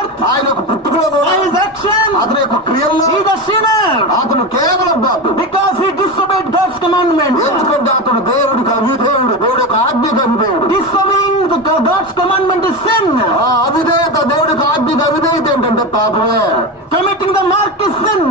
birth, ఆయన యొక్క పుట్టుకలో by his action, అతని యొక్క క్రియల్లో he is a sinner. అతను కేవలం పాపి. Because he disobeyed God's commandment. ఎందుకంటే అతను దేవుడికి అవిధేయుడు, దేవుడి యొక్క ఆజ్ఞకు అవిధేయుడు. Disobeying God's commandment is sin. ఆ అవిధేయత, దేవుడికి ఆజ్ఞకు అవిధేయత ఏంటంటే పాపమే. Committing the mark is sin.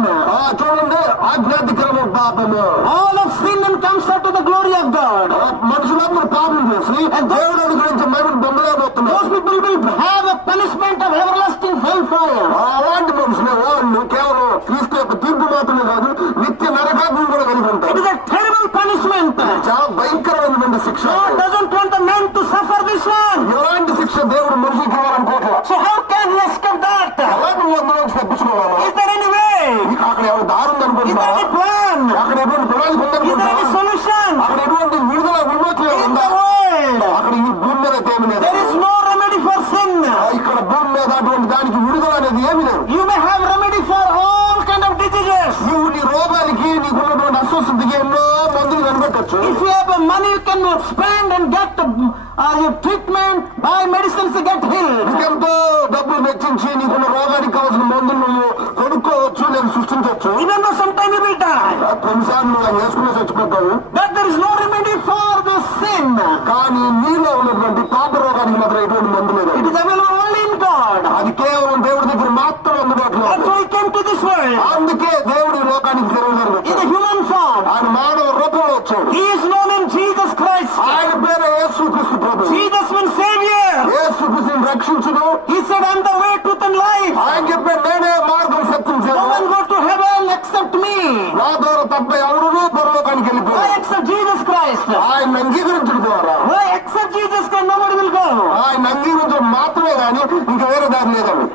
చూడండి, ఆజ్ఞాతిక్రమం పాపము. All of sin and comes out to the glory of God. మనుషులందరూ పాపం చేసి దేవుడు గురించి మేము బొమ్మలేకపోతున్నాం. Those people will have a punishment of everlasting hellfire. అలాంటి మనుషులు వాళ్ళు కేవలం క్రీస్తు యొక్క తీర్పు మాత్రమే కాదు, నిత్య నరకాగ్ని కూడా కలిగి It ఉంటారు. is a terrible punishment. చాలా భయంకరమైనటువంటి శిక్ష. God doesn't want the man to suffer this one. ఎలాంటి శిక్ష దేవుడు మనిషికి ఇవ్వాలనుకోవట్లేదు. So how can he escape that? ఎలా నువ్వు అందులో తప్పించుకోవాలి? Is there any way? నీకు అక్కడ ఎవరు దారి Is there ఉందనుకుంటున్నావా? any plan? అక్కడ ఎటువంటి ప్రణాళిక Is there any ఉందనుకుంటున్నావా? solution? అక్కడ ఎటువంటి విడుదల విమోచన In ఉందా? the world, అక్కడ ఈ భూమి మీద ఏమి లేదు. there is no remedy for sin. ఇక్కడ భూమి మీద అటువంటి దానికి విడుదల అనేది ఏమి లేదు. You may have remedy for all kind of diseases. నువ్వు నీ రోగానికి, నీకున్నటువంటి అస్వస్థతకి ఎన్నో మందులు కనిపెట్టచ్చు. If you have money, you can spend and get your treatment, buy medicines to get healed. నీకెంతో డబ్బులు వెచ్చించి నీకున్న రోగానికి కావాల్సిన మందులు నువ్వు కొనుక్కోవచ్చు, నేను సృష్టించవచ్చు. Even though sometime you will die. కొన్నిసార్లు నువ్వు అవి వేసుకునే చచ్చిపోతావు. But there is no remedy for the sin. కానీ నీలో ఉన్నటువంటి పాప రోగానికి మాత్రం ఎటువంటి మందు లేదు. It is available only in God. అది కేవలం దేవుడి దగ్గర మాత్రం అందుబాటులో That's ఉంది. why he came to this world అందుకే దేవుడి లోకానికి జరుగుతారు. in a human form. ఆయన మానవ రూపంలో వచ్చాడు. He is known in Jesus Christ. ఆయన పేరు యేసుక్రీస్తు ప్రభు. Jesus means Savior. యేసుక్రీస్తుని రక్షించును. He said, I'm the way, truth and life. ఆయన చెప్పే నేనే మార్గం, సత్యం, No జీవం. one go to heaven except me. నా ద్వారా తప్ప ఎవరు పరలోకానికి Why వెళ్ళిపోయారు. accept Jesus Christ? ఆయన అంగీకరించడం ద్వారా, Why accept Jesus Christ? Nobody will go. ఆయన అంగీకరించడం మాత్రమే కానీ ఇంకా వేరే దారి లేదండి.